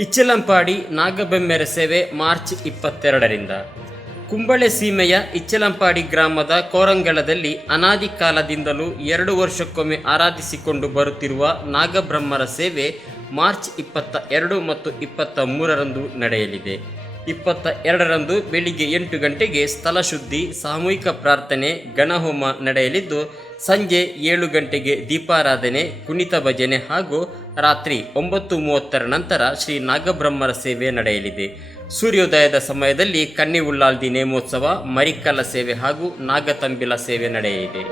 ಇಚ್ಚಲಂಪಾಡಿ ನಾಗಬೆಮ್ಮೆರೆ ಸೇವೆ ಮಾರ್ಚ್ 22ರಿಂದ. ಕುಂಬಳೆ ಸೀಮೆಯ ಇಚ್ಚಲಂಪಾಡಿ ಗ್ರಾಮದ ಕೋರಂಗಳದಲ್ಲಿ ಅನಾದಿ ಕಾಲದಿಂದಲೂ 2 ವರ್ಷಕ್ಕೊಮ್ಮೆ ಆರಾಧಿಸಿಕೊಂಡು ಬರುತ್ತಿರುವ ನಾಗಬ್ರಹ್ಮರ ಸೇವೆ ಮಾರ್ಚ್ 22 ಮತ್ತು 23ರಂದು ನಡೆಯಲಿದೆ. 22ರಂದು ಬೆಳಿಗ್ಗೆ 8 ಗಂಟೆಗೆ ಸ್ಥಳಶುದ್ಧಿ, ಸಾಮೂಹಿಕ ಪ್ರಾರ್ಥನೆ, ಗಣಹೋಮ ನಡೆಯಲಿದ್ದು ಸಂಜೆ 7 ಗಂಟೆಗೆ ದೀಪಾರಾಧನೆ, ಕುಣಿತ ಭಜನೆ ಹಾಗೂ ರಾತ್ರಿ 9:30ರ ನಂತರ ಶ್ರೀ ನಾಗಬ್ರಹ್ಮರ ಸೇವೆ ನಡೆಯಲಿದೆ. ಸೂರ್ಯೋದಯದ ಸಮಯದಲ್ಲಿ ಕನ್ನಿ ಉಳ್ಳಾಲ್ದಿ ನೇಮೋತ್ಸವ, ಮರಿಕಲ್ಲ ಸೇವೆ ಹಾಗೂ ನಾಗತಂಬಿಲ ಸೇವೆ ನಡೆಯಲಿದೆ.